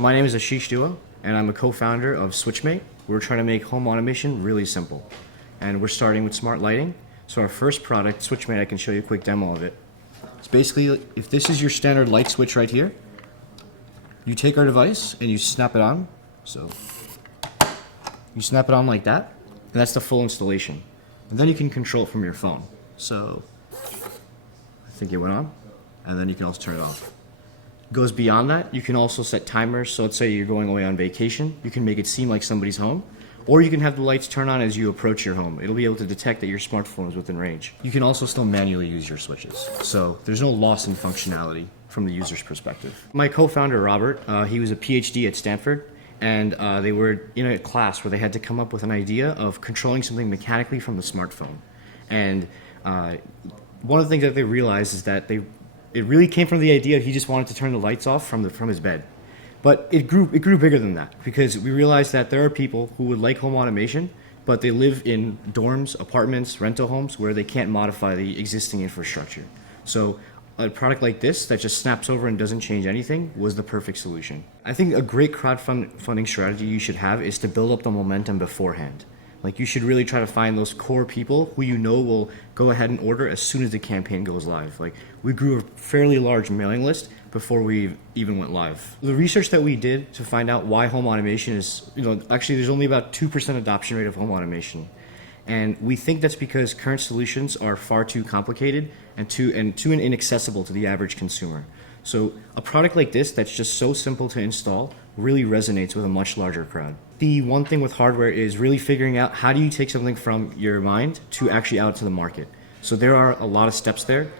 My name is Ashish Dua, and I'm a co-founder of Switchmate. We're trying to make home automation really simple. And we're starting with smart lighting. So our first product, Switchmate, I can show you a quick demo of it. It's basically, if this is your standard light switch right here, you take our device and you snap it on. So you snap it on like that, and that's the full installation. And then you can control it from your phone. So I think it went on, and then you can also turn it off. Goes beyond that, you can also set timers. So let's say you're going away on vacation, you can make it seem like somebody's home, or you can have the lights turn on as you approach your home. It'll be able to detect that your smartphone is within range. You can also still manually use your switches, so there's no loss in functionality from the user's perspective. My co-founder, Robert, he was a PhD at Stanford, and they were in a class where they had to come up with an idea of controlling something mechanically from the smartphone. And one of the things that they realized is that it really came from the idea he just wanted to turn the lights off from his bed. But it grew bigger than that, because we realized that there are people who would like home automation, but they live in dorms, apartments, rental homes where they can't modify the existing infrastructure. So a product like this that just snaps over and doesn't change anything was the perfect solution. I think a great crowdfunding strategy you should have is to build up the momentum beforehand. Like, you should really try to find those core people who you know will go ahead and order as soon as the campaign goes live. Like, we grew a fairly large mailing list before we even went live. The research that we did to find out why home automation is, actually there's only about 2% adoption rate of home automation. And we think that's because current solutions are far too complicated and too inaccessible to the average consumer. So a product like this that's just so simple to install really resonates with a much larger crowd. The one thing with hardware is really figuring out how do you take something from your mind to actually out to the market. So there are a lot of steps there.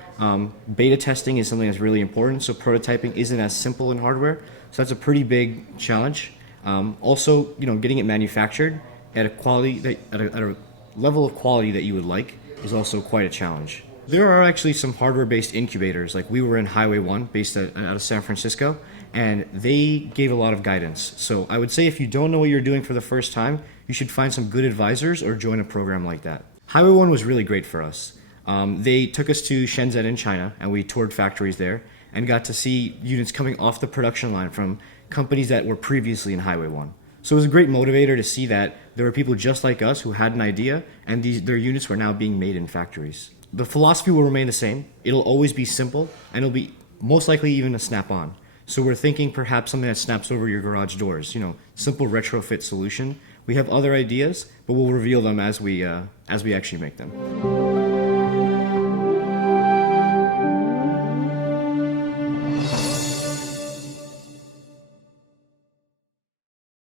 Beta testing is something that's really important, so prototyping isn't as simple in hardware. So that's a pretty big challenge. Also, getting it manufactured at a level of quality that you would like is also quite a challenge. There are actually some hardware-based incubators. Like, we were in Highway 1, based out of San Francisco, and they gave a lot of guidance. So I would say if you don't know what you're doing for the first time, you should find some good advisors or join a program like that. Highway 1 was really great for us. They took us to Shenzhen in China, and we toured factories there and got to see units coming off the production line from companies that were previously in Highway 1. So it was a great motivator to see that there were people just like us who had an idea, and their units were now being made in factories. The philosophy will remain the same. It'll always be simple, and it'll be most likely even a snap-on. So we're thinking perhaps something that snaps over your garage doors, simple retrofit solution. We have other ideas, but we'll reveal them as we actually make them.